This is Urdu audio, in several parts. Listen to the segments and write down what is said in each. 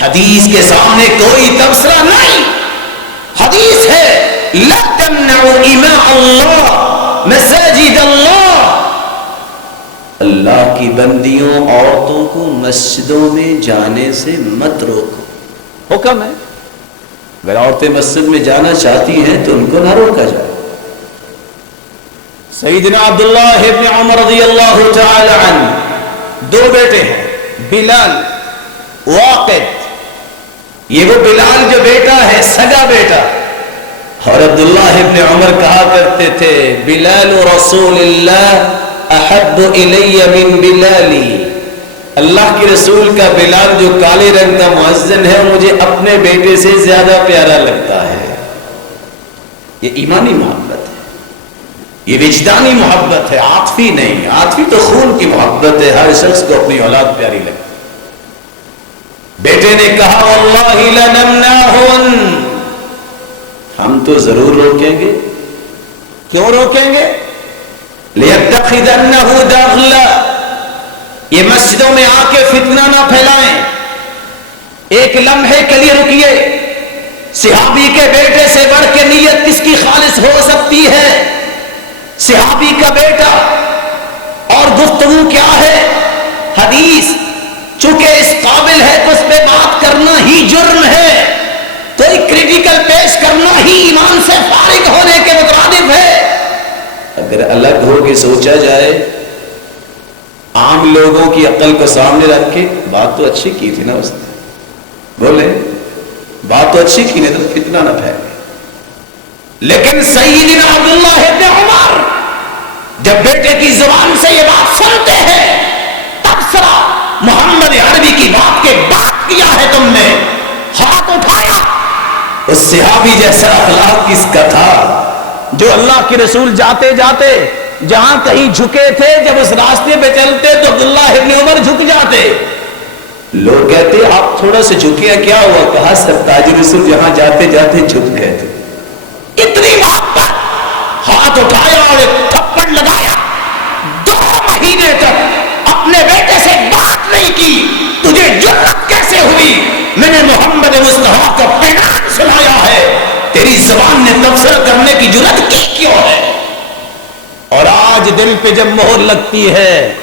حدیث کے سامنے کوئی تبصرہ نہیں. حدیث ہے لا تمنعوا اماء اللہ مساجد اللہ. اللہ کی بندیوں عورتوں کو مسجدوں میں جانے سے مت روکو. حکم ہے. اگر عورتیں مسجد میں جانا چاہتی ہیں تو ان کو نہ روکا جائے. سیدنا عبداللہ بن عمر رضی اللہ تعالی عنہ دو بیٹے ہیں بلال واقد. یہ وہ بلال جو بیٹا ہے سگا بیٹا. اور عبداللہ بن عمر کہا کرتے تھے بلال رسول اللہ احب الی من بلالی. اللہ کے رسول کا بلال جو کالے رنگ کا مؤذن ہے مجھے اپنے بیٹے سے زیادہ پیارا لگتا ہے. یہ ایمانی محبت ہے, یہ وجدانی محبت ہے, عاطفی نہیں. عاطفی تو خون کی محبت ہے, ہر شخص کو اپنی اولاد پیاری لگتی. بیٹے نے کہا واللہ لنمنعہن, ہم تو ضرور روکیں گے. کیوں روکیں گے؟ لیتخذنہ داخلہ, یہ مسجدوں میں آ کے فتنہ نہ پھیلائیں. ایک لمحے کے لیے رکیے. صحابی کے بیٹے سے بڑھ کے نیت کس کی خالص ہو سکتی ہے؟ صحابی کا بیٹا. اور گفتگو کیا ہے؟ حدیث. چونکہ اس قابل ہے تو اس پہ بات کرنا ہی جرم ہے, تو ایک کریٹیکل پیش کرنا ہی ایمان سے فارغ ہونے کے مترادف ہے. اگر الگ ہو کے سوچا جائے, عام لوگوں کی عقل کو سامنے رکھ کے, بات تو اچھی کی تھی نا اس نے, بولے بات تو اچھی کی نہیں تو فتنہ نہ پھیلے. لیکن سیدنا عبداللہ بن عمر جب بیٹے کی زبان سے یہ بات سنتے ہیں, تبصرہ محمد عربی کی بات کے بعد کیا ہے تم نے, ہاتھ اٹھایا. اس صحابی جیسا اخلاق کس کا تھا جو اللہ کے رسول جاتے جاتے جہاں کہیں جھکے تھے, جب اس راستے پہ چلتے تو عبداللہ بن عمر جھک جاتے. لوگ کہتے آپ تھوڑا سے جھکے ہیں, کیا ہوا؟ کہا سرتاج رسول جہاں جاتے جاتے جھک گئے تھے. اتنی محبت. ہاتھ اٹھایا اور ایک تھپڑ لگایا. 2 مہینے تک اپنے بیٹے سے بات نہیں کی. تجھے جرأت کیسے ہوئی؟ میں نے محمد مصطفیٰ کا پیغام سنایا ہے, تیری زبان نے تبصرہ کرنے کی جرأت کی کیوں ہے؟ اور آج دل پہ جب مہر لگتی ہے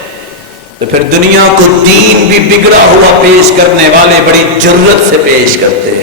تو پھر دنیا کو دین بھی بگڑا ہوا پیش کرنے والے بڑی جرأت سے پیش کرتے ہیں.